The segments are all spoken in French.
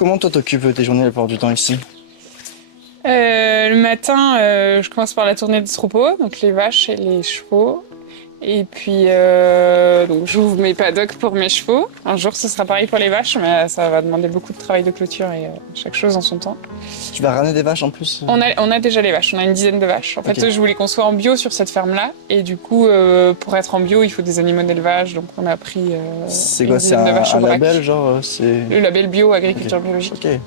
comment toi t'occupes tes journées la plupart du temps ici? Le matin, je commence par la tournée des troupeaux, donc les vaches et les chevaux. Et puis, donc j'ouvre mes paddocks pour mes chevaux. Un jour, ce sera pareil pour les vaches, mais ça va demander beaucoup de travail de clôture et chaque chose en son temps. Tu vas ramener des vaches en plus? On a déjà les vaches, on a une dizaine de vaches. En fait, Ok. je voulais qu'on soit en bio sur cette ferme-là. Et du coup, pour être en bio, il faut des animaux d'élevage. Donc, on a pris C'est une quoi, c'est dizaine de vaches au un vrac. label genre c'est... Le label bio, agriculture Ok. biologique. Ok.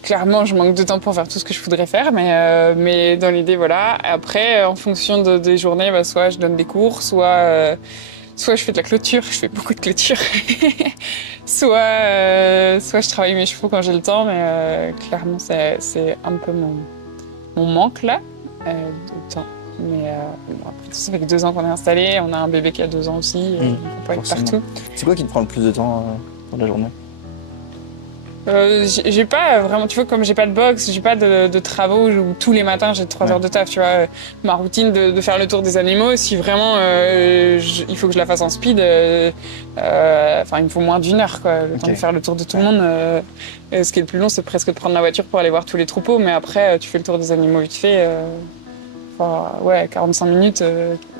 Clairement, je manque de temps pour faire tout ce que je voudrais faire, mais dans l'idée, voilà. Après, en fonction des journées, bah, soit je donne des cours, soit je fais de la clôture, je fais beaucoup de clôture, soit je travaille mes chevaux quand j'ai le temps, mais clairement, c'est un peu mon manque là, de temps. Mais bon, après, ça fait que 2 ans qu'on est installé, on a un bébé qui a 2 ans aussi, on peut pas être forcément. partout. C'est quoi qui te prend le plus de temps dans la journée? J'ai pas vraiment, tu vois, comme j'ai pas de box, j'ai pas de travaux où tous les matins j'ai 3 heures de taf, tu vois. Ma routine de faire le tour des animaux, si vraiment il faut que je la fasse en speed, enfin il me faut moins d'1 heure, quoi, le temps de faire le tour de tout le monde. Ce qui est le plus long, c'est presque de prendre la voiture pour aller voir tous les troupeaux, mais après tu fais le tour des animaux vite fait. Enfin, ouais, 45 minutes,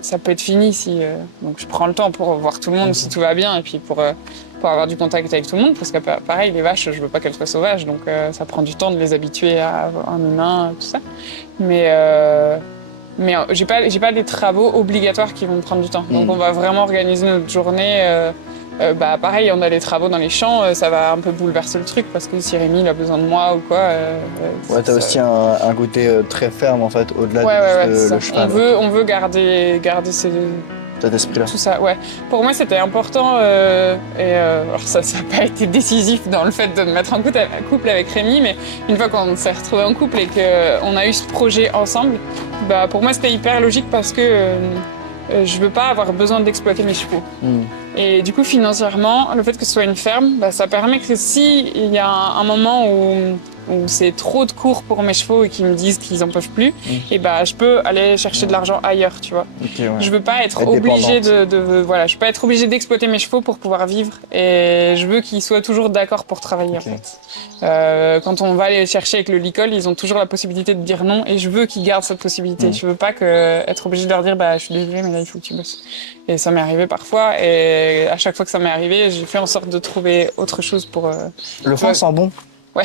ça peut être fini si. Donc je prends le temps pour voir tout le monde si tout va bien et puis pour avoir du contact avec tout le monde parce que pareil, les vaches, je veux pas qu'elles soient sauvages, donc ça prend du temps de les habituer à un humain, tout ça. Mais j'ai pas des travaux obligatoires qui vont me prendre du temps. Donc on va vraiment organiser notre journée. Pareil, on a les travaux dans les champs, ça va un peu bouleverser le truc parce que si Rémi il a besoin de moi ou quoi. Ouais, t'as aussi un côté très ferme en fait, au-delà de juste le cheval. On veut garder Cet esprit-là. tout ça, ouais. Pour moi, c'était important, alors ça n'a pas été décisif dans le fait de me mettre en couple avec Rémi, mais une fois qu'on s'est retrouvés en couple et qu'on a eu ce projet ensemble, bah, pour moi, c'était hyper logique parce que je veux pas avoir besoin d'exploiter mes chevaux. Et du coup, financièrement, le fait que ce soit une ferme, bah, ça permet que s'il y a un moment où c'est trop de cours pour mes chevaux et qu'ils me disent qu'ils en peuvent plus, et bah, je peux aller chercher de l'argent ailleurs, tu vois. Okay, ouais. Je veux pas être obligée voilà, je veux pas être obligée d'exploiter mes chevaux pour pouvoir vivre et je veux qu'ils soient toujours d'accord pour travailler en fait. Quand on va aller les chercher avec le licol, ils ont toujours la possibilité de dire non et je veux qu'ils gardent cette possibilité. Je veux pas être obligée de leur dire bah je suis désolée mais là il faut que tu bosses. Et ça m'est arrivé parfois et à chaque fois que ça m'est arrivé, j'ai fait en sorte de trouver autre chose pour le foin sent bon. Ouais.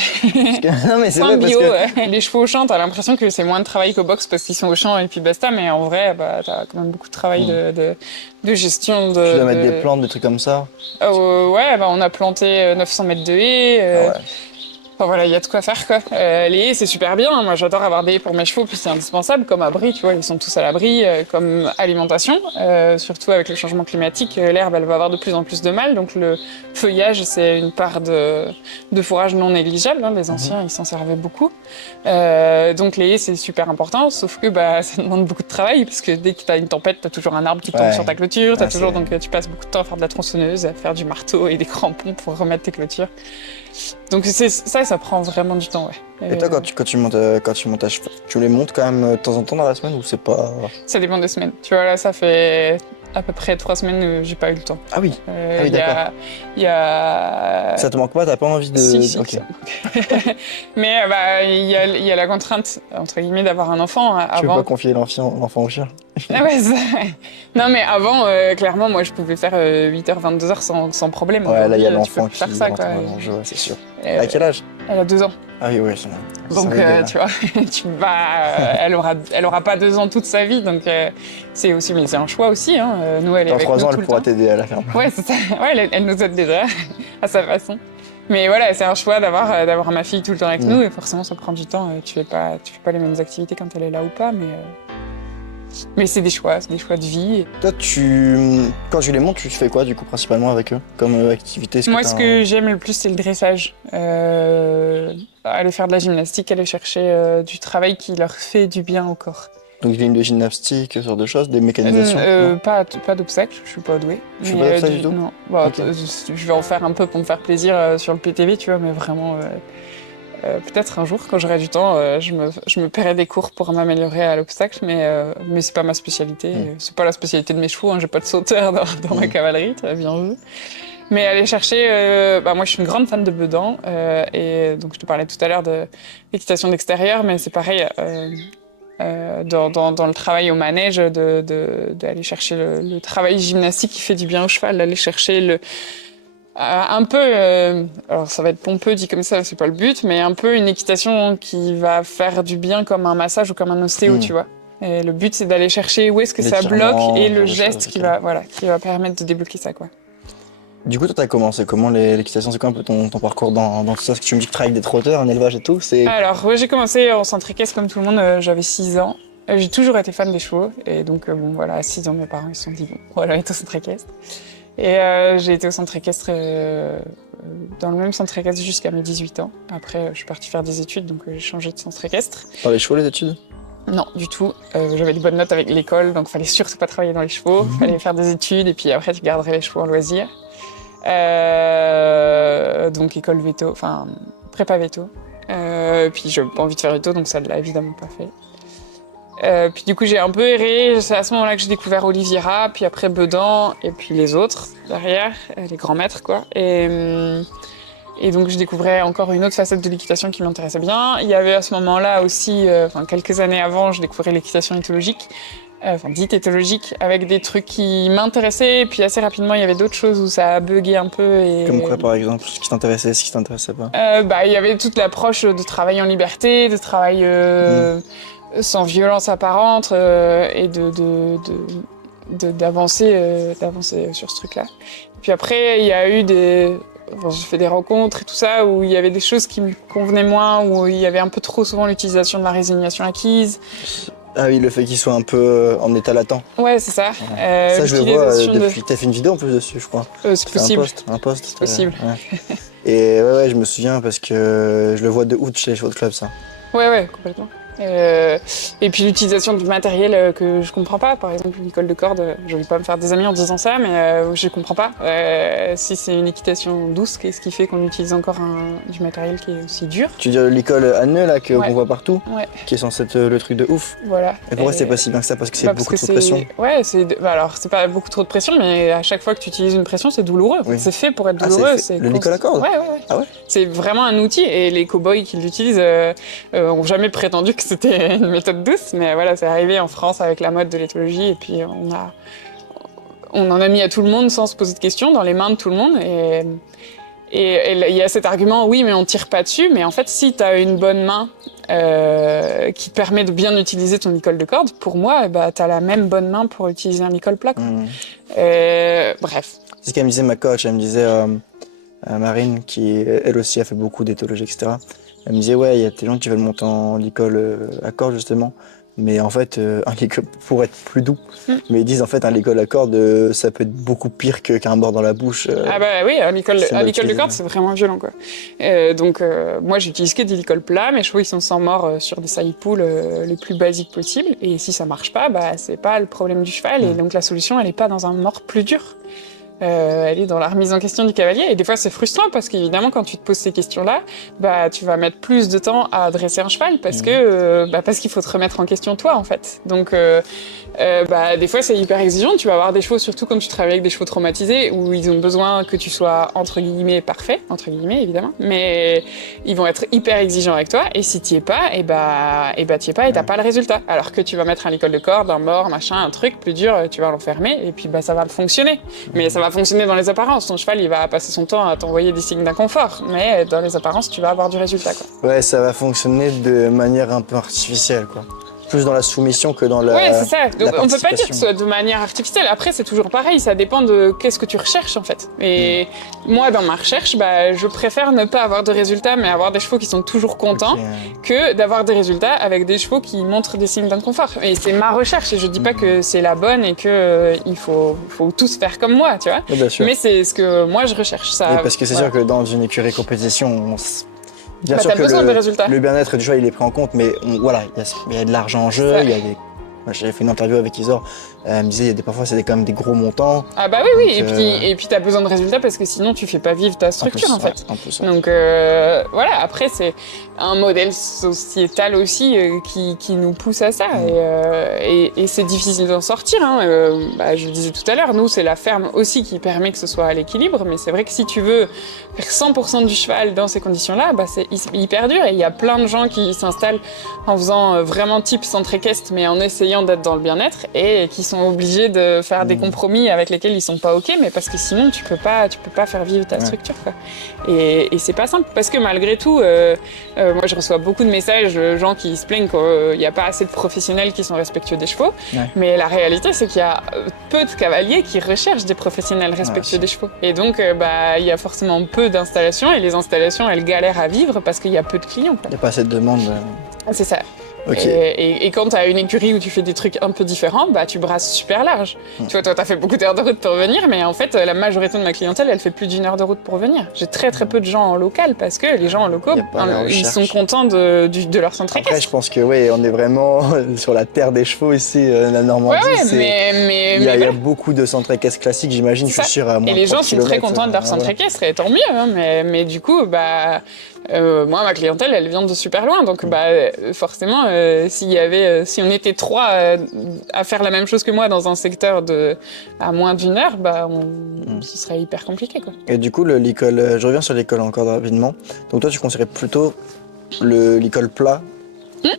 Non mais c'est vrai bio, parce que les chevaux au champ, t'as l'impression que c'est moins de travail qu'au box parce qu'ils sont au champ et puis basta, mais en vrai, bah, t'as quand même beaucoup de travail de gestion. Tu dois mettre des plantes, des trucs comme ça. Ouais, bah, on a planté 900 mètres de haies. Enfin voilà, il y a de quoi faire quoi. Les haies, c'est super bien. Moi, j'adore avoir des haies pour mes chevaux, puis c'est indispensable. Comme abri, tu vois, ils sont tous à l'abri. Comme alimentation, surtout avec le changement climatique, l'herbe, elle va avoir de plus en plus de mal. Donc le feuillage, c'est une part de fourrage non négligeable. Hein. Les anciens, ils s'en servaient beaucoup. Donc les haies, c'est super important. Sauf que bah, ça demande beaucoup de travail parce que dès que t'as une tempête, t'as toujours un arbre qui tombe sur ta clôture. T'as toujours donc tu passes beaucoup de temps à faire de la tronçonneuse, à faire du marteau et des crampons pour remettre tes clôtures. Donc ça prend vraiment du temps, ouais. Et toi, quand tu montes à cheval, tu les montes quand même de temps en temps dans la semaine ou c'est pas... Ça dépend des semaines. Tu vois, là, ça fait à peu près 3 semaines où j'ai pas eu le temps. Ah oui, d'accord. Il y a... Ça te manque pas? T'as pas envie de... Si, okay. Mais bah, il y a la contrainte, entre guillemets, d'avoir un enfant. Tu veux pas confier l'enfant au chien? Ouais, non, mais avant, clairement, moi, je pouvais faire 8h, 22h sans problème. Ouais, là, il y a l'enfant qui faire ça, quoi. Jeu, c'est sûr. À quel âge? Elle a 2 ans. Ah oui, oui. Donc, tu vois, elle aura pas 2 ans toute sa vie, donc c'est aussi, mais c'est un choix aussi. Hein. Nous, elle est avec nous 3 ans, tout elle pourra le temps. t'aider à la ferme. Ouais, c'est ça. Ouais, elle nous aide déjà à sa façon. Mais voilà, c'est un choix d'avoir ma fille tout le temps avec nous, et forcément, ça prend du temps. Tu fais pas les mêmes activités quand elle est là ou pas, mais c'est des choix de vie. Toi, quand tu les montes, tu fais quoi du coup principalement avec eux comme activité? Moi, ce que j'aime le plus, c'est le dressage. Aller faire de la gymnastique, aller chercher du travail qui leur fait du bien au corps. Donc des lignes de gymnastique, ce genre de choses, des mécanisations? Pas d'obstacles, je suis pas douée. Je suis pas d'obstacles du tout? Non. Bah, je vais en faire un peu pour me faire plaisir sur le PTV, tu vois, mais vraiment... peut-être un jour, quand j'aurai du temps, je me paierai des cours pour m'améliorer à l'obstacle, mais c'est pas ma spécialité. C'est pas la spécialité de mes chevaux, hein, j'ai pas de sauteur dans ma cavalerie, tu as bien vu. Mais aller chercher, moi je suis une grande fan de bedant, et donc je te parlais tout à l'heure de l'équitation d'extérieur, mais c'est pareil dans le travail au manège, d'aller chercher le travail gymnastique qui fait du bien au cheval, d'aller chercher un peu, alors ça va être pompeux dit comme ça, c'est pas le but, mais un peu une équitation qui va faire du bien comme un massage ou comme un ostéo, tu vois. Et le but c'est d'aller chercher où est-ce que ça bloque et le geste qui va permettre de débloquer ça, quoi. Du coup, toi, t'as commencé comment l'équitation? C'est quoi un peu ton parcours dans tout ça? Parce que tu me dis que tu travailles avec des trotteurs, un élevage et tout. Alors, j'ai commencé en centre équestre comme tout le monde, j'avais 6 ans. J'ai toujours été fan des chevaux. Et donc, à 6 ans, mes parents ils se sont dit, bon, on va aller au centre équestre. Et j'ai été au centre équestre, dans le même centre équestre jusqu'à mes 18 ans. Après, je suis partie faire des études, donc j'ai changé de centre équestre. Par les chevaux, les études? Non, du tout. J'avais des bonnes notes avec l'école, donc il fallait surtout pas travailler dans les chevaux. Il fallait faire des études, et puis après, tu garderais les chevaux en loisir. Donc école veto, enfin prépa veto. Puis j'avais pas envie de faire veto, donc ça ne l'a évidemment pas fait. Puis du coup j'ai un peu erré, c'est à ce moment-là que j'ai découvert Oliviera, puis après Bedan, et puis les autres derrière, les grands maîtres quoi. Et donc je découvrais encore une autre facette de l'équitation qui m'intéressait bien. Il y avait à ce moment-là aussi, quelques années avant, je découvrais l'équitation éthologique. Dite éthologique, avec des trucs qui m'intéressaient, et puis assez rapidement il y avait d'autres choses où ça a bugué un peu. Et... Comme quoi par exemple? Ce qui t'intéressait, ce qui t'intéressait pas? Il y avait toute l'approche de travail en liberté, de travail sans violence apparente, et d'avancer sur ce truc-là. Puis après il y a eu j'ai fait des rencontres et tout ça où il y avait des choses qui me convenaient moins, où il y avait un peu trop souvent l'utilisation de la résignation acquise. Ah oui, le fait qu'il soit un peu en état latent. Ouais, c'est ça. Ça, je le vois depuis. T'as fait une vidéo en plus dessus, je crois. C'est possible. Un post. C'est possible. Ouais. Et ouais, je me souviens parce que je le vois de ouf chez les chevaux de club, ça. Ouais, complètement. Et puis l'utilisation du matériel que je comprends pas, par exemple l'école de corde, je vais pas me faire des amis en disant ça, mais je comprends pas. Si c'est une équitation douce, qu'est-ce qui fait qu'on utilise encore du matériel qui est aussi dur? Tu veux dire l'école à nœuds là qu'on voit partout, qui est censé être le truc de ouf. Voilà. Et pourquoi c'est pas si bien que ça? Parce que c'est beaucoup trop de pression. Ouais, alors c'est pas beaucoup trop de pression, mais à chaque fois que tu utilises une pression, c'est douloureux. Oui. C'est fait pour être douloureux. L'école à corde? Ouais. Ah ouais? C'est vraiment un outil, et les cow-boys qui l'utilisent ont jamais prétendu que c'était une méthode douce, mais voilà, c'est arrivé en France avec la mode de l'éthologie, et puis on en a mis à tout le monde sans se poser de questions, dans les mains de tout le monde, et il y a cet argument, oui, mais on tire pas dessus, mais en fait, si tu as une bonne main qui te permet de bien utiliser ton licol de corde, pour moi, tu as la même bonne main pour utiliser un licol plat. Bref. C'est ce qu'elle me disait, ma coach, elle me disait, Marine, qui elle aussi a fait beaucoup d'éthologie, etc. Elle me disait, ouais, il y a des gens qui veulent monter en licol à corde, justement. Mais en fait, un licol pour être plus doux. Mais ils disent, en fait, un licol à corde, ça peut être beaucoup pire qu'un bord dans la bouche. Ah bah oui, un licol de corde, c'est vraiment violent, quoi. Donc, moi, j'utilise que des licols plats. Mes chevaux, ils sont sans mort sur des saillie-poules les plus basiques possibles. Et si ça marche pas, c'est pas le problème du cheval. Et donc, la solution, elle est pas dans un mort plus dur. Elle est dans la remise en question du cavalier, et des fois c'est frustrant parce qu'évidemment quand tu te poses ces questions-là, tu vas mettre plus de temps à dresser un cheval parce qu'il faut te remettre en question toi en fait. Donc des fois c'est hyper exigeant, tu vas avoir des chevaux, surtout quand tu travailles avec des chevaux traumatisés où ils ont besoin que tu sois entre guillemets parfait, entre guillemets évidemment, mais ils vont être hyper exigeants avec toi, et si t'y es pas, t'y es pas et t'as pas le résultat. Alors que tu vas mettre un licol de corde, un mort, machin, un truc plus dur, tu vas l'enfermer et puis ça va fonctionner. Mais ça va fonctionner dans les apparences. Ton cheval, il va passer son temps à t'envoyer des signes d'inconfort, mais dans les apparences, tu vas avoir du résultat, quoi. Ouais, ça va fonctionner de manière un peu artificielle, quoi. Plus dans la soumission que dans la. Ouais, c'est ça. Donc, on peut pas dire que ce soit de manière artificielle. Après, c'est toujours pareil. Ça dépend de qu'est-ce que tu recherches, en fait. Et moi, dans ma recherche, je préfère ne pas avoir de résultats, mais avoir des chevaux qui sont toujours contents, que d'avoir des résultats avec des chevaux qui montrent des signes d'inconfort. Et c'est ma recherche. Et je dis pas que c'est la bonne et que il faut tous faire comme moi, tu vois. Bien sûr. Mais c'est ce que moi je recherche. Ça. Et parce que c'est sûr que dans une écurie compétition, bien sûr t'as que besoin de résultats. le bien-être du cheval il est pris en compte, mais il y a de l'argent en jeu, il y a des Moi, j'avais fait une interview avec Isor, elle me disait parfois c'est quand même des gros montants. Ah bah oui, donc, et puis t'as besoin de résultats parce que sinon tu fais pas vivre ta structure en fait. En plus, ouais. Donc voilà, après c'est un modèle sociétal aussi qui nous pousse à ça et c'est difficile d'en sortir. Hein. Je le disais tout à l'heure, nous c'est la ferme aussi qui permet que ce soit à l'équilibre, mais c'est vrai que si tu veux faire 100% du cheval dans ces conditions-là, c'est hyper dur et il y a plein de gens qui s'installent en faisant vraiment type centre équestre mais en essayant d'être dans le bien-être et qui sont obligés de faire des compromis avec lesquels ils sont pas ok, mais parce que sinon tu peux pas faire vivre ta structure quoi. Et c'est pas simple parce que malgré tout, moi je reçois beaucoup de messages de gens qui se plaignent qu'il n'y a pas assez de professionnels qui sont respectueux des chevaux, mais la réalité c'est qu'il y a peu de cavaliers qui recherchent des professionnels respectueux des chevaux. Et donc il y a forcément peu d'installations et les installations elles galèrent à vivre parce qu'il y a peu de clients. Il n'y a pas assez de demande. C'est ça. Okay. Et quand tu as une écurie où tu fais des trucs un peu différents, tu brasses super large. Tu vois, toi, tu as fait beaucoup d'heures de route pour venir, mais en fait, la majorité de ma clientèle, elle fait plus d'1 heure de route pour venir. J'ai très peu de gens en local parce que les gens en locaux, ils sont contents de leur centre équestre. Après, je pense que on est vraiment sur la terre des chevaux ici, la Normandie. Il y a beaucoup de centres équestres classiques, j'imagine, je suis sûr. À moins et les gens sont très contents de leur centre équestre, et tant mieux. Hein, mais du coup, moi, ma clientèle, elle vient de super loin, donc forcément, si on était 3 à faire la même chose que moi dans un secteur à moins d'1 heure, ce serait hyper compliqué, quoi. Et du coup, l'école, je reviens sur l'école encore rapidement. Donc toi, tu conseillerais plutôt l'école plat,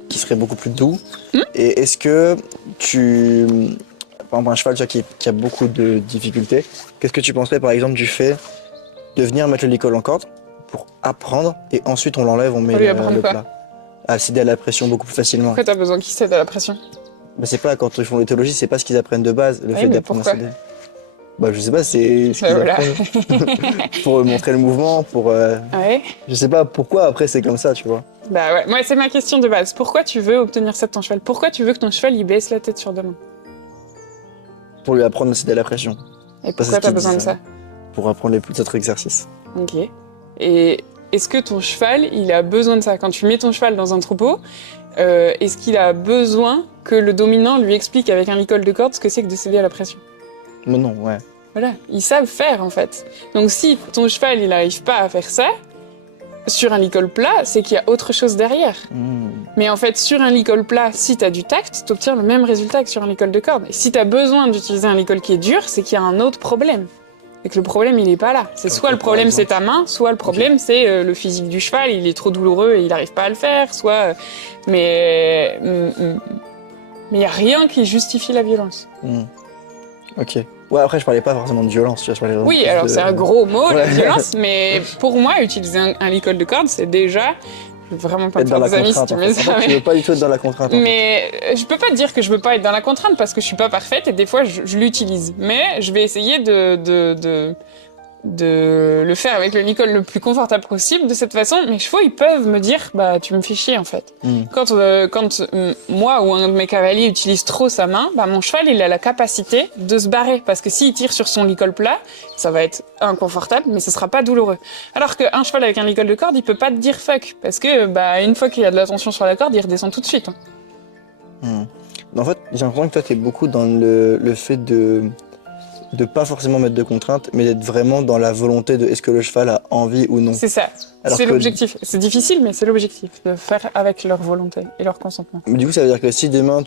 qui serait beaucoup plus doux. Et est-ce que par exemple, un cheval qui a beaucoup de difficultés, qu'est-ce que tu penserais par exemple du fait de venir mettre l'école en corde pour apprendre et ensuite on l'enlève, on met le plat à céder à la pression beaucoup plus facilement. Pourquoi t'as besoin qu'ils cèdent à la pression? C'est pas, quand ils font l'éthologie, c'est pas ce qu'ils apprennent de base, le fait d'apprendre à céder. Je sais pas, c'est ce qu'ils apprennent. Pour montrer le mouvement, je sais pas pourquoi après c'est comme ça, tu vois. Moi c'est ma question de base. Pourquoi tu veux obtenir ça de ton cheval? Pourquoi tu veux que ton cheval il baisse la tête sur 2 mains? Pour lui apprendre à céder à la pression. Et pourquoi t'as besoin de ça? Pour apprendre les autres exercices. Ok. Et est-ce que ton cheval, il a besoin de ça? Quand tu mets ton cheval dans un troupeau, est-ce qu'il a besoin que le dominant lui explique avec un licol de corde ce que c'est que de céder à la pression? Mais non, ouais. Voilà, ils savent faire en fait. Donc si ton cheval, il n'arrive pas à faire ça, sur un licol plat, c'est qu'il y a autre chose derrière. Mais en fait, sur un licol plat, si tu as du tact, tu obtiens le même résultat que sur un licol de corde. Et si tu as besoin d'utiliser un licol qui est dur, c'est qu'il y a un autre problème. Et que le problème, il est pas là. C'est soit le problème, c'est ta main, soit le problème, c'est le physique du cheval, il est trop douloureux et il n'arrive pas à le faire, soit... Mais il n'y a rien qui justifie la violence. Ok. Ouais, après, je parlais pas forcément de violence, tu vois, je parlais vraiment c'est un gros mot, la violence, mais pour moi, utiliser un licol de corde, c'est déjà... Je veux vraiment pas me faire des amis si tu mets ça. Tu veux pas du tout être dans la contrainte. Mais je peux pas te dire que je veux pas être dans la contrainte parce que je suis pas parfaite et des fois je l'utilise. Mais je vais essayer de le faire avec le licol le plus confortable possible de cette façon. Mes chevaux, ils peuvent me dire, tu me fais chier en fait. Quand moi ou un de mes cavaliers utilise trop sa main, mon cheval, il a la capacité de se barrer parce que s'il tire sur son licol plat, ça va être inconfortable, mais ce sera pas douloureux. Alors qu'un cheval avec un licol de corde, il peut pas te dire fuck parce que une fois qu'il y a de la tension sur la corde, il redescend tout de suite. En fait, j'ai l'impression que toi, t'es beaucoup dans le fait de pas forcément mettre de contraintes, mais d'être vraiment dans la volonté de est-ce que le cheval a envie ou non. C'est ça, c'est l'objectif. C'est difficile, mais c'est l'objectif, de faire avec leur volonté et leur consentement. Mais du coup, ça veut dire que si demain,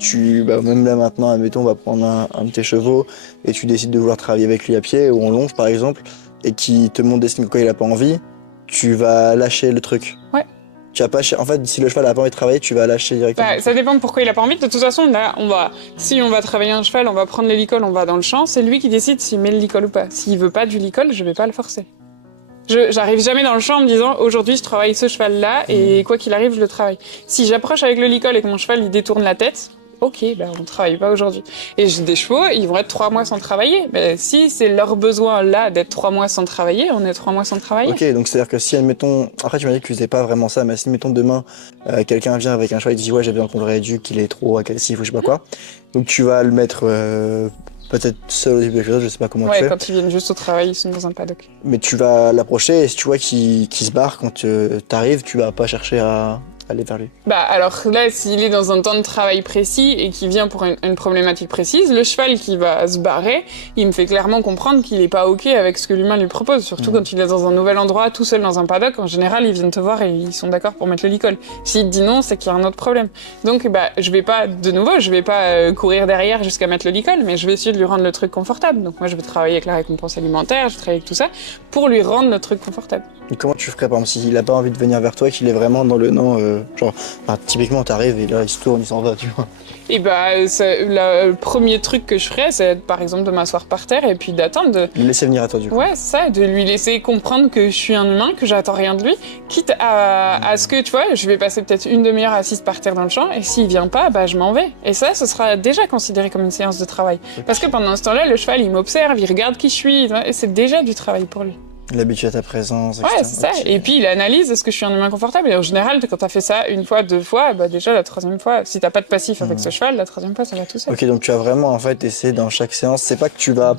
même là maintenant, admettons, on va prendre un de tes chevaux et tu décides de vouloir travailler avec lui à pied ou en longe par exemple, et qui te montre des signes quand il a pas envie, tu vas lâcher le truc. Ouais. Tu vas pas, en fait, si le cheval a pas envie de travailler, tu vas lâcher directement. Ça dépend de pourquoi il a pas envie. De toute façon, là, si on va travailler un cheval, on va prendre les licols, on va dans le champ. C'est lui qui décide s'il met le licol ou pas. S'il veut pas du licol, je vais pas le forcer. J'arrive jamais dans le champ en me disant aujourd'hui je travaille ce cheval-là et quoi qu'il arrive, je le travaille. Si j'approche avec le licol et que mon cheval il détourne la tête, ok, on travaille pas aujourd'hui. Et j'ai des chevaux, ils vont être 3 mois sans travailler. Si c'est leur besoin là d'être 3 mois sans travailler, on est 3 mois sans travailler. Ok, donc c'est-à-dire que si, admettons, après tu m'as dit que tu faisais pas vraiment ça, mais si, admettons, demain, quelqu'un vient avec un cheval et dit ouais, j'ai besoin qu'on le rééduque, qu'il est trop agressif ou je sais pas quoi, donc tu vas le mettre peut-être seul au début de l'épisode, je sais pas comment tu fais. Ouais, quand ils viennent juste au travail, ils sont dans un paddock. Mais tu vas l'approcher et si tu vois qu'il se barre quand t'arrives, tu vas pas chercher à aller vers lui? Bah alors là, s'il est dans un temps de travail précis et qu'il vient pour une problématique précise, le cheval qui va se barrer, il me fait clairement comprendre qu'il est pas ok avec ce que l'humain lui propose. Surtout quand il est dans un nouvel endroit, tout seul dans un paddock, en général, ils viennent te voir et ils sont d'accord pour mettre le licol. S'il te dit non, c'est qu'il y a un autre problème. Donc bah je vais pas, de nouveau, je vais pas courir derrière jusqu'à mettre le licol, mais je vais essayer de lui rendre le truc confortable. Donc moi je vais travailler avec la récompense alimentaire, je travaille avec tout ça, pour lui rendre le truc confortable. Et comment tu ferais, par exemple, s'il a pas envie de venir vers toi et qu'il est vraiment dans le non, genre, typiquement, t'arrives et là, il se tourne, il s'en va, tu vois. Et bah, le premier truc que je ferais, c'est par exemple de m'asseoir par terre et puis d'attendre de... Le laisser venir à toi, du coup. Ouais, c'est ça, de lui laisser comprendre que je suis un humain, que j'attends rien de lui, quitte à ce que, tu vois, je vais passer peut-être une demi-heure assise par terre dans le champ, et s'il vient pas, bah je m'en vais. Et ça, ce sera déjà considéré comme une séance de travail. Parce que pendant ce temps-là, le cheval, il m'observe, il regarde qui je suis, et c'est déjà du travail pour lui. L'habitude à ta présence, etc. Ouais, c'est ça. Et puis il analyse, est-ce que je suis un humain confortable? Et en général, quand t'as fait ça une fois, deux fois, bah déjà la troisième fois, si t'as pas de passif avec ce cheval, la troisième fois, ça va tout seul. Ok, donc tu as vraiment, en fait, essayé dans chaque séance, c'est pas que tu vas...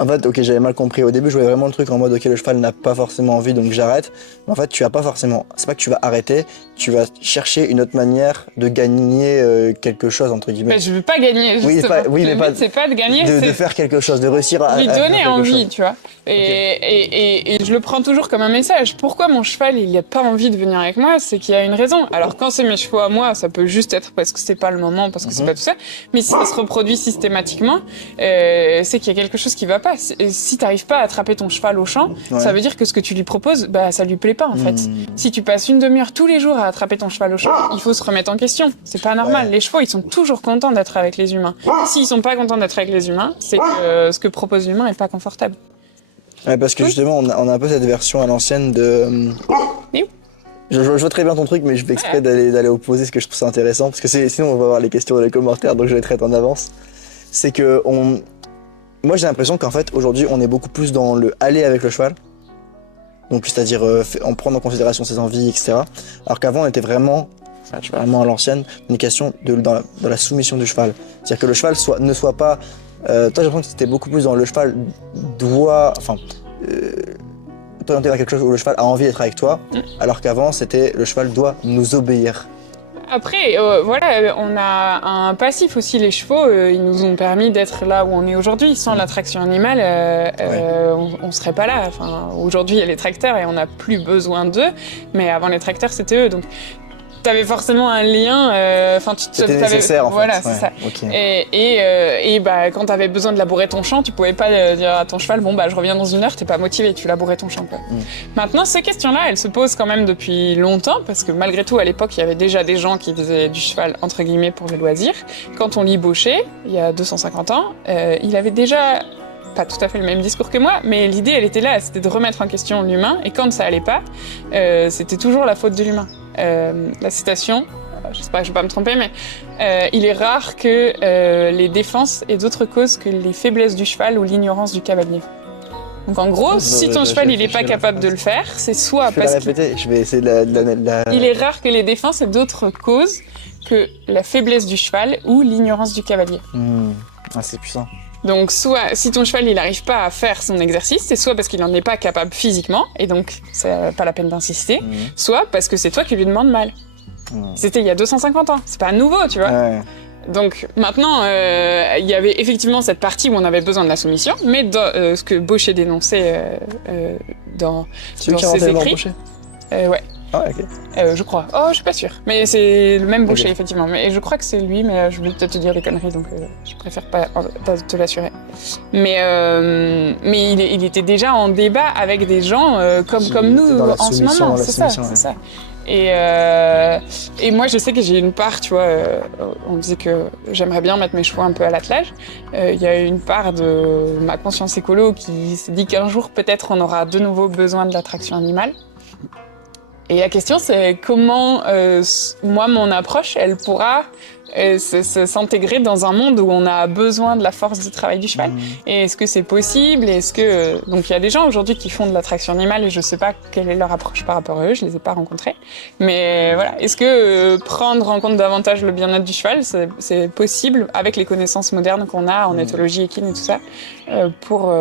En fait, ok, j'avais mal compris. Au début, je voyais vraiment le truc en mode, ok, le cheval n'a pas forcément envie, donc j'arrête. Mais en fait, tu as pas forcément... C'est pas que tu vas arrêter, tu vas chercher une autre manière de gagner quelque chose, entre guillemets. Mais je veux pas gagner, justement. Mais le but, c'est pas de gagner, de c'est faire quelque chose, de réussir à lui donner envie, tu vois. Okay. Et je le prends toujours comme un message. Pourquoi mon cheval, il a pas envie de venir avec moi? C'est qu'il y a une raison. Alors, quand c'est mes chevaux à moi, ça peut juste être parce que c'est pas le moment, parce que c'est pas tout ça. Mais si ça se reproduit systématiquement, c'est qu'il y a quelque chose qui va pas. Si t'arrives pas à attraper ton cheval au champ, ça veut dire que ce que tu lui proposes, bah, ça lui plaît pas, en fait. Si tu passes une demi-heure tous les jours à attraper ton cheval au champ, il faut se remettre en question. C'est pas normal. Les chevaux, ils sont toujours contents d'être avec les humains. S'ils sont pas contents d'être avec les humains, c'est que ce que propose l'humain est pas confortable. Ouais, parce que justement, on a un peu cette version à l'ancienne de... Je vois très bien ton truc, mais je fais exprès d'aller opposer ce que je trouve ça intéressant, parce que sinon on va avoir les questions dans les commentaires, donc je les traite en avance. C'est que moi j'ai l'impression qu'en fait, aujourd'hui, on est beaucoup plus dans le aller avec le cheval. Donc c'est-à-dire en prendre en considération ses envies, etc. Alors qu'avant, on était vraiment à l'ancienne, une question dans la soumission du cheval. C'est-à-dire que le cheval ne soit pas... toi, j'ai l'impression que c'était beaucoup plus dans le cheval doit... Enfin, t'orienter vers quelque chose où le cheval a envie d'être avec toi, alors qu'avant, c'était le cheval doit nous obéir. Après, voilà, on a un passif aussi, les chevaux, ils nous ont permis d'être là où on est aujourd'hui. Sans l'attraction animale, on serait pas là. Enfin, aujourd'hui, il y a les tracteurs et on n'a plus besoin d'eux, mais avant les tracteurs, c'était eux. Donc, t'avais forcément un lien, c'était nécessaire en fait. Voilà, c'est ça. Okay. Et bah, quand t'avais besoin de labourer ton champ, tu pouvais pas dire à ton cheval, bon bah je reviens dans une heure, t'es pas motivé, tu labourais ton champ, quoi. Maintenant, ces questions-là, elles se posent quand même depuis longtemps, parce que malgré tout, à l'époque, il y avait déjà des gens qui faisaient du cheval, entre guillemets, pour le loisir. Quand on lit Baucher, il y a 250 ans, il avait déjà... pas tout à fait le même discours que moi, mais l'idée, elle était là, c'était de remettre en question l'humain, et quand ça allait pas, c'était toujours la faute de l'humain. La citation, j'espère que je vais pas me tromper, mais il est rare que les défenses aient d'autres causes que les faiblesses du cheval ou l'ignorance du cavalier. Donc en gros, si ton cheval il est pas capable de le faire, c'est soit parce que... Je vais répéter, je vais essayer de la... Il est rare que les défenses aient d'autres causes que la faiblesse du cheval ou l'ignorance du cavalier. Ah, c'est puissant. Donc soit, si ton cheval il n'arrive pas à faire son exercice, c'est soit parce qu'il n'en est pas capable physiquement, et donc c'est pas la peine d'insister, soit parce que c'est toi qui lui demandes mal. C'était il y a 250 ans, c'est pas nouveau, tu vois. Donc maintenant, il y avait effectivement cette partie où on avait besoin de la soumission, mais dans, ce que Baucher dénonçait dans ses écrits... ouais. Ah ouais, ok. Je crois. Oh, je suis pas sûre. Mais c'est le même Baucher, effectivement. Mais je crois que c'est lui, mais je vais peut-être te dire des conneries, donc je préfère pas te l'assurer. Mais il était déjà en débat avec des gens comme nous en ce moment. C'est ça. Et moi, je sais que j'ai une part, tu vois, on disait que j'aimerais bien mettre mes chevaux un peu à l'attelage. Il y a une part de ma conscience écolo qui se dit qu'un jour, peut-être, on aura de nouveau besoin de l'attraction animale. Et la question, c'est comment, moi, mon approche, elle pourra s'intégrer dans un monde où on a besoin de la force de travail du cheval. Et est-ce que c'est possible? Donc il y a des gens aujourd'hui qui font de la traction animale et je sais pas quelle est leur approche par rapport à eux, je les ai pas rencontrés. Mais voilà, est-ce que prendre en compte davantage le bien-être du cheval, c'est possible avec les connaissances modernes qu'on a en éthologie équine et tout ça, pour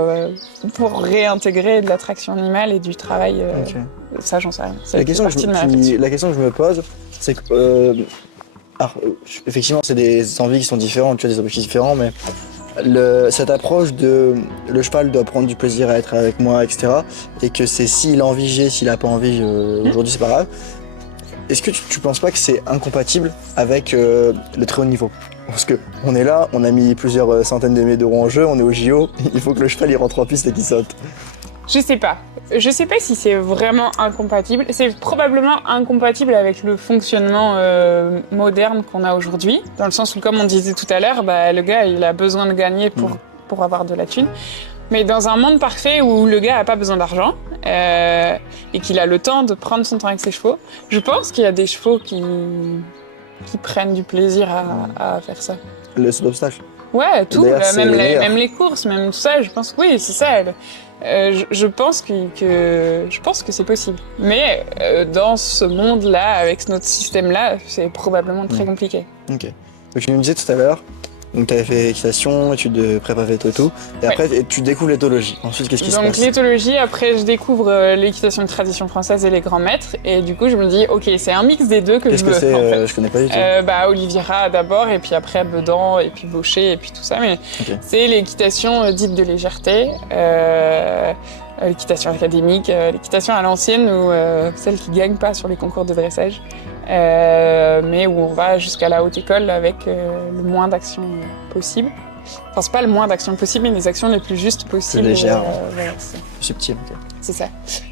réintégrer de la traction animale et du travail? Ça, j'en sais rien. La question que je me pose, c'est que effectivement, c'est des envies qui sont différentes, tu as des objectifs différents, mais cette approche de le cheval doit prendre du plaisir à être avec moi, etc. Et que c'est s'il a envie, s'il a pas envie, aujourd'hui c'est pas grave. Est-ce que tu penses pas que c'est incompatible avec le très haut niveau? Parce que on est là, on a mis plusieurs centaines de milliers d'euros en jeu, on est au JO, il faut que le cheval il rentre en piste et qu'il saute. Je sais pas. Je sais pas si c'est vraiment incompatible. C'est probablement incompatible avec le fonctionnement moderne qu'on a aujourd'hui. Dans le sens où, comme on disait tout à l'heure, le gars, il a besoin de gagner pour avoir de la thune. Mais dans un monde parfait où le gars a pas besoin d'argent et qu'il a le temps de prendre son temps avec ses chevaux, je pense qu'il y a des chevaux qui prennent du plaisir à faire ça. Le saut d'obstacle. Ouais, tout. Même les courses, même tout ça, je pense que oui, c'est ça. Je pense que c'est possible. Mais dans ce monde-là, avec notre système-là, c'est probablement très compliqué. Ok. Donc tu nous disais tout à l'heure, donc tu avais fait équitation, études de prépa veto et tout, et après tu découvres l'éthologie. Ensuite, qu'est-ce qui se passe? Donc l'éthologie, après je découvre l'équitation de tradition française et les grands maîtres, et du coup je me dis, ok, c'est un mix des deux que je veux. Qu'est-ce que c'est en fait? Je connais pas du tout. Oliveira d'abord, et puis après Bedan, et puis Baucher, et puis tout ça, mais c'est l'équitation dite de légèreté. L'équitation académique, l'équitation à l'ancienne, ou celle qui gagne pas sur les concours de dressage, mais où on va jusqu'à la haute école avec le moins d'actions possible. Enfin, c'est pas le moins d'actions possible, mais les actions les plus justes possibles. Plus légères, voilà, subtil. C'est ça.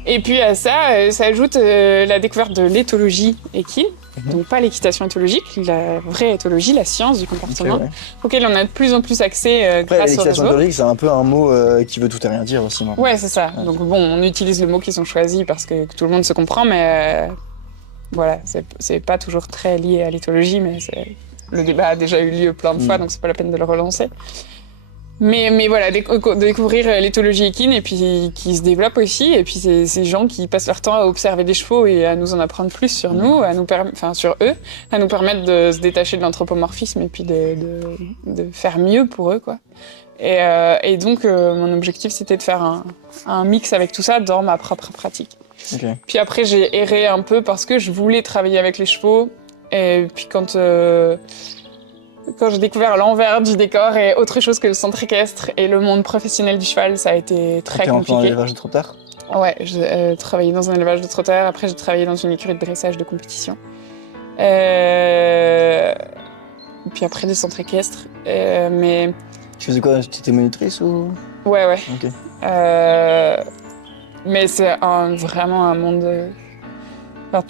Et puis à ça s'ajoute la découverte de l'éthologie équine, donc pas l'équitation éthologique, la vraie éthologie, la science du comportement, auquel on a de plus en plus accès grâce au réseau. L'équitation éthologique, c'est un peu un mot qui veut tout et rien dire aussi. Maintenant. Ouais, c'est ça. Ouais. Donc bon, on utilise le mot qu'ils ont choisi parce que tout le monde se comprend, mais voilà, c'est pas toujours très lié à l'éthologie, mais le débat a déjà eu lieu plein de fois, donc c'est pas la peine de le relancer. Mais voilà, découvrir l'éthologie équine et puis qui se développe aussi, et puis ces gens qui passent leur temps à observer des chevaux et à nous en apprendre plus sur nous, sur eux, à nous permettre de se détacher de l'anthropomorphisme et puis de faire mieux pour eux, quoi. Et donc mon objectif c'était de faire un mix avec tout ça dans ma propre pratique. Okay. Puis après j'ai erré un peu parce que je voulais travailler avec les chevaux, et puis quand j'ai découvert l'envers du décor et autre chose que le centre équestre et le monde professionnel du cheval, ça a été très compliqué. Dans l'élevage de trotteurs? Ouais, j'ai travaillé dans un élevage de trotteurs, après j'ai travaillé dans une écurie de dressage de compétition. Puis après des centres équestres. Mais... Tu faisais quoi? Tu étais monitrice ou? Ouais. Ok. Mais c'est vraiment un monde...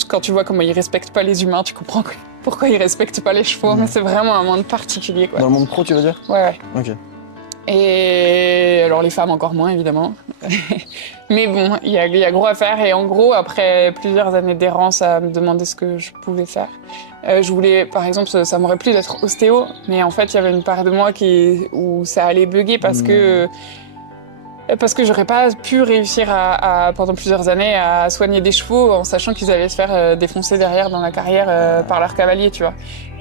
Quand tu vois comment ils respectent pas les humains, tu comprends pourquoi ils respectent pas les chevaux, mais c'est vraiment un monde particulier, quoi. Dans le monde pro, tu veux dire? Ouais. Ok. Et alors les femmes encore moins, évidemment. Mais bon, il y a gros à faire, et en gros, après plusieurs années d'errance à me demander ce que je pouvais faire, je voulais, par exemple, ça m'aurait plu d'être ostéo, mais en fait, il y avait une part de moi où ça allait bugger parce que j'aurais pas pu réussir pendant plusieurs années à soigner des chevaux en sachant qu'ils allaient se faire défoncer derrière dans la carrière par leurs cavaliers, tu vois.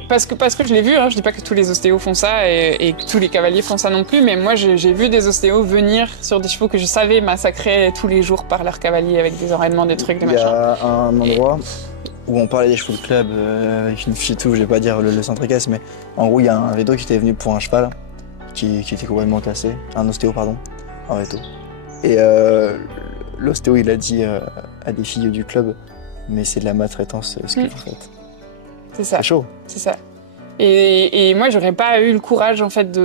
Parce que je l'ai vu, hein, je dis pas que tous les ostéos font ça et que tous les cavaliers font ça non plus, mais moi j'ai vu des ostéos venir sur des chevaux que je savais massacrer tous les jours par leurs cavaliers avec des enraînements, des trucs, des machins. Il y a un endroit où on parlait des chevaux de club avec une fille tout, je vais pas dire le centre équestre, mais en gros il y a un véto qui était venu pour un cheval qui était complètement cassé, un ostéo pardon, un véto. Et l'ostéo il a dit à des filles du club, mais c'est de la maltraitance ce que vous faites. C'est ça. C'est chaud. C'est ça. Et moi, j'aurais pas eu le courage, en fait,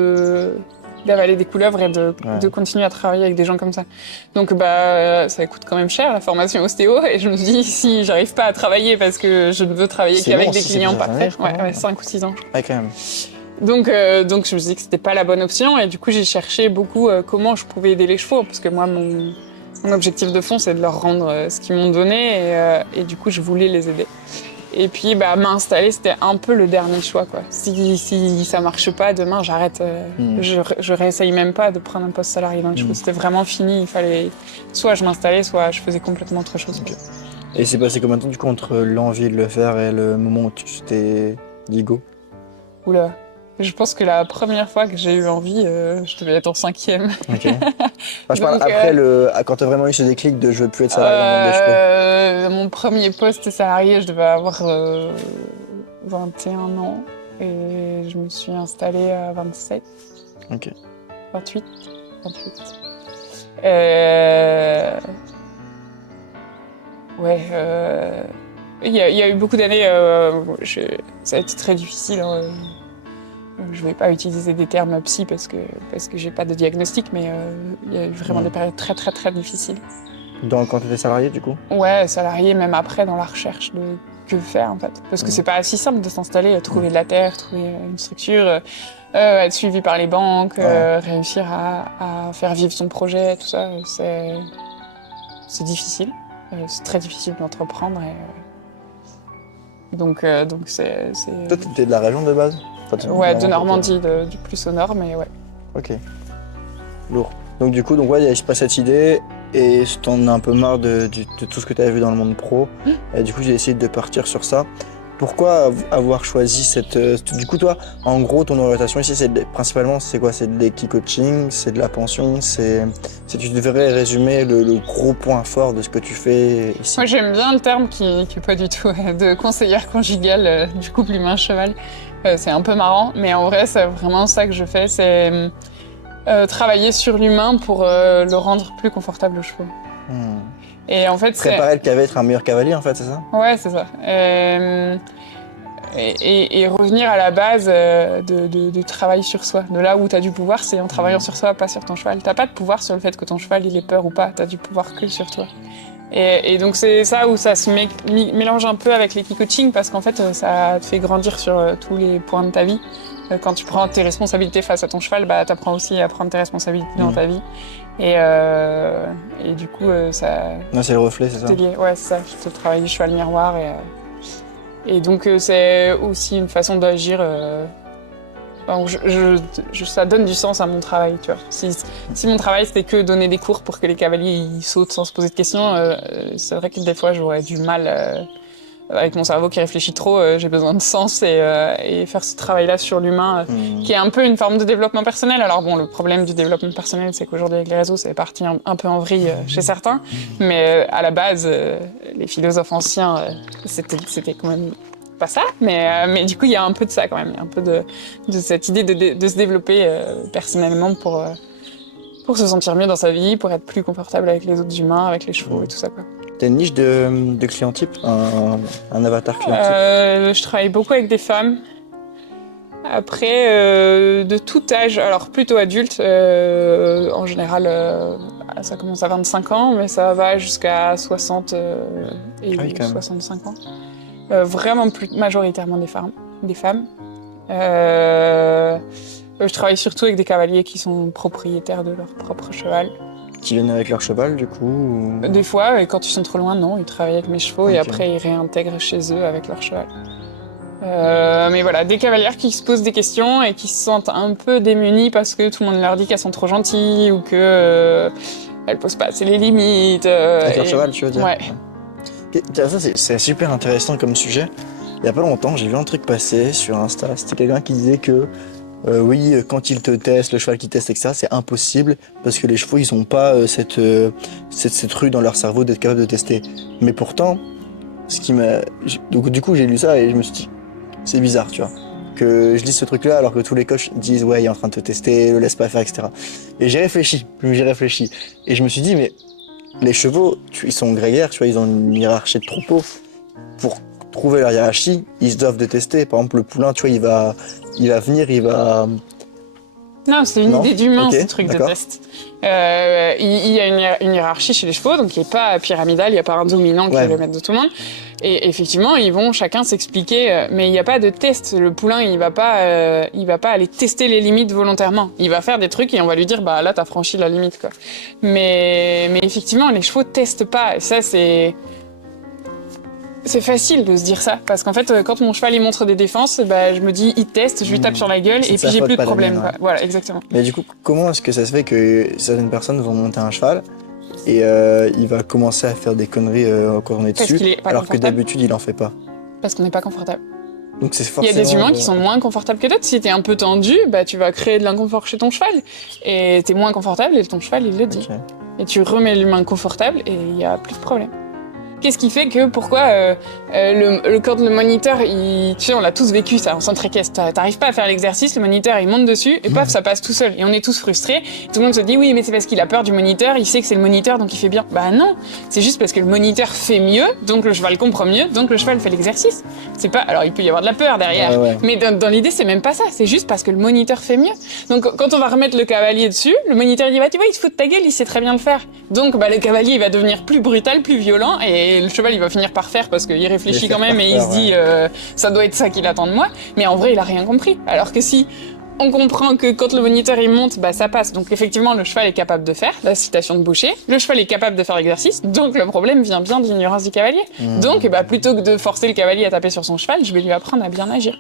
d'avaler des couleuvres et de continuer à travailler avec des gens comme ça. Donc, ça coûte quand même cher, la formation ostéo. Et je me dis, si j'arrive pas à travailler parce que je ne veux travailler qu'avec des clients parfaits, 5 ou 6 ans. Ouais, quand même. Donc, je me dis que c'était pas la bonne option. Et du coup, j'ai cherché beaucoup comment je pouvais aider les chevaux. Parce que moi, mon objectif de fond, c'est de leur rendre ce qu'ils m'ont donné. Et du coup, je voulais les aider. Et puis, m'installer, c'était un peu le dernier choix, quoi. Si ça marche pas, demain, j'arrête. Je réessaye même pas de prendre un poste salarié dans les chevaux. C'était vraiment fini. Il fallait soit je m'installais, soit je faisais complètement autre chose. Okay. Et c'est passé combien de temps, du coup, entre l'envie de le faire et le moment où tu t'es dit go? Oula. Je pense que la première fois que j'ai eu envie, je devais être en 5e. Ok. Enfin, je parle après, quand t'as vraiment eu ce déclic de je veux plus être salarié dans le monde des chevaux. Mon premier poste salarié, je devais avoir 21 ans. Et je me suis installée à 27. Ok. 28. Ouais, il y a eu beaucoup d'années, ça a été très difficile. Hein. Je vais pas utiliser des termes psy parce que j'ai pas de diagnostic, mais il y a eu vraiment des périodes très très très difficiles. Quand tu étais salarié, du coup? Ouais, salarié, même après, dans la recherche de que faire, en fait. Parce que c'est pas si simple de s'installer, trouver de la terre, trouver une structure, être suivi par les banques, réussir à faire vivre son projet, tout ça, c'est difficile. C'est très difficile d'entreprendre. Donc c'est... Toi, t'étais de la région de base? Ouais, de Normandie, du plus au nord, mais ouais. Ok. Lourd. Donc du coup, il y a pas cette idée, et t'en as un peu marre de tout ce que tu avais vu dans le monde pro. Et du coup, j'ai essayé de partir sur ça. Pourquoi avoir choisi cette... Du coup, toi, en gros, ton orientation ici, principalement, c'est quoi? C'est de l'équi-coaching, c'est de la pension, tu devrais résumer le gros point fort de ce que tu fais ici. Moi, j'aime bien le terme qui est pas du tout de conseillère conjugale du couple humain-cheval. C'est un peu marrant, mais en vrai, c'est vraiment ça que je fais, c'est travailler sur l'humain pour le rendre plus confortable aux chevaux. Et en fait, préparer le cavalier, être un meilleur cavalier, en fait, c'est ça? Ouais, c'est ça. Et revenir à la base du travail sur soi. De là où tu as du pouvoir, c'est en travaillant sur soi, pas sur ton cheval. T'as pas de pouvoir sur le fait que ton cheval il ait peur ou pas, t'as du pouvoir que sur toi. Et donc c'est ça où ça se mélange un peu avec l'équi-coaching, parce qu'en fait ça te fait grandir sur tous les points de ta vie. Quand tu prends tes responsabilités face à ton cheval, t'apprends aussi à prendre tes responsabilités dans ta vie. Et du coup, ça... Non, c'est le reflet, c'est ça? Lié. Ouais, c'est ça. Je travaille du cheval miroir. Et donc, c'est aussi une façon d'agir. Ça donne du sens à mon travail, tu vois. Si mon travail, c'était que donner des cours pour que les cavaliers ils sautent sans se poser de questions, c'est vrai que des fois, j'aurais du mal... avec mon cerveau qui réfléchit trop, j'ai besoin de sens et faire ce travail-là sur l'humain, qui est un peu une forme de développement personnel. Alors bon, le problème du développement personnel, c'est qu'aujourd'hui avec les réseaux, c'est parti un peu en vrille chez certains, mais à la base, les philosophes anciens, c'était quand même pas ça, mais du coup, il y a un peu de ça quand même, il y a un peu de cette idée de se développer personnellement pour se sentir mieux dans sa vie, pour être plus confortable avec les autres humains, avec les chevaux et tout ça, quoi. T'as une niche de client type, un avatar client type? Je travaille beaucoup avec des femmes. Après, de tout âge, alors plutôt adulte, en général, ça commence à 25 ans, mais ça va jusqu'à 60 et 65 ans. Vraiment majoritairement des femmes. Je travaille surtout avec des cavaliers qui sont propriétaires de leur propre cheval. Qui viennent avec leur cheval, du coup ou... Des fois, et quand ils sont trop loin, non, ils travaillent avec mes chevaux et après ils réintègrent chez eux avec leur cheval. Mais voilà, des cavalières qui se posent des questions et qui se sentent un peu démunies parce que tout le monde leur dit qu'elles sont trop gentilles ou que elles posent pas assez les limites. Avec leur cheval, tu veux dire? Ouais. Ça, c'est super intéressant comme sujet. Il y a pas longtemps, j'ai vu un truc passer sur Insta. C'était quelqu'un qui disait que oui, quand ils te testent, le cheval qui teste, etc., c'est impossible parce que les chevaux, ils n'ont pas cette rue dans leur cerveau d'être capable de tester. Mais pourtant, donc du coup, j'ai lu ça et je me suis dit, c'est bizarre, tu vois, que je lis ce truc-là alors que tous les coachs disent, ouais, il est en train de te tester, le laisse pas faire, etc. Et j'ai réfléchi. Et je me suis dit, mais les chevaux, ils sont grégaires, tu vois, ils ont une hiérarchie de troupeau. Pour trouver leur hiérarchie, ils se doivent de tester. Par exemple, le poulain, tu vois, il va venir. Non, c'est une idée d'humain, ce truc d'accord. de test. Il y a une hiérarchie chez les chevaux, donc qui n'est pas pyramidale, il n'y a pas un dominant qui est le maître de tout le monde. Et effectivement, ils vont chacun s'expliquer, mais il n'y a pas de test. Le poulain, il va pas aller tester les limites volontairement. Il va faire des trucs et on va lui dire, bah là, t'as franchi la limite, quoi. Mais effectivement, les chevaux testent pas. Et ça, c'est... c'est facile de se dire ça, parce qu'en fait, quand mon cheval il montre des défenses, bah, je me dis, il teste, je lui tape sur la gueule, et puis j'ai plus de problème. Quoi. Voilà, exactement. Mais du coup, comment est-ce que ça se fait que certaines personnes vont monter un cheval et il va commencer à faire des conneries quand on est dessus, alors que d'habitude il en fait pas? Parce qu'on n'est pas confortable. Donc c'est forcément... Il y a des humains qui sont moins confortables que d'autres. Si t'es un peu tendu, bah, tu vas créer de l'inconfort chez ton cheval. Et t'es moins confortable et ton cheval, il le dit. Okay. Et tu remets l'humain confortable et il n'y a plus de problème. Qu'est-ce qui fait que, pourquoi quand le moniteur, tu sais, on l'a tous vécu ça, on s'entraîquesse, t'arrives pas à faire l'exercice, le moniteur il monte dessus, et paf, ça passe tout seul. Et on est tous frustrés, tout le monde se dit oui, mais c'est parce qu'il a peur du moniteur, il sait que c'est le moniteur, donc il fait bien. Bah non, c'est juste parce que le moniteur fait mieux, donc le cheval comprend mieux, donc le cheval fait l'exercice. C'est pas, alors il peut y avoir de la peur derrière, mais dans l'idée c'est même pas ça, c'est juste parce que le moniteur fait mieux. Donc quand on va remettre le cavalier dessus, le moniteur dit bah tu vois, il se fout de ta gueule, il sait très bien le faire. Donc bah le cavalier il va devenir plus brutal, plus violent, et le cheval il va finir par faire parce qu'il réfléchit quand même et il se dit ça doit être ça qu'il attend de moi, mais en vrai il a rien compris. Alors que si on comprend que quand le moniteur il monte, bah ça passe, donc effectivement le cheval est capable de faire, la citation de Boucher, le cheval est capable de faire l'exercice, donc le problème vient bien de l'ignorance du cavalier. Donc bah, plutôt que de forcer le cavalier à taper sur son cheval, je vais lui apprendre à bien agir.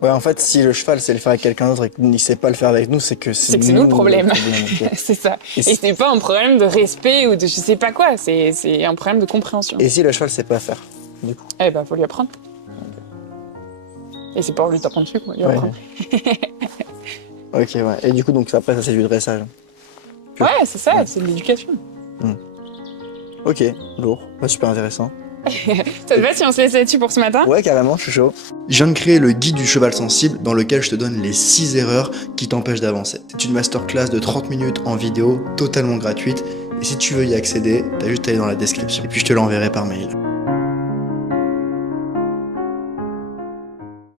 Ouais, en fait, si le cheval sait le faire avec quelqu'un d'autre et qu'il ne sait pas le faire avec nous, c'est que c'est nous le problème. Okay. C'est ça. Et c'est pas un problème de respect ou de je sais pas quoi, c'est un problème de compréhension. Et si le cheval sait pas faire, du coup? Eh ben, faut lui apprendre. Et c'est pas en lui tapant dessus, quoi. Il apprend. Ok, ouais. Et du coup, donc après, ça, c'est du dressage. Ouais, c'est ça, c'est de l'éducation. Ok, lourd. Ouais, super intéressant. Ça te va si on se laisse là-dessus pour ce matin? Ouais, carrément, je suis chaud. Je viens de créer le guide du cheval sensible dans lequel je te donne les 6 erreurs qui t'empêchent d'avancer. C'est une masterclass de 30 minutes en vidéo, totalement gratuite. Et si tu veux y accéder, t'as juste à aller dans la description. Et puis je te l'enverrai par mail.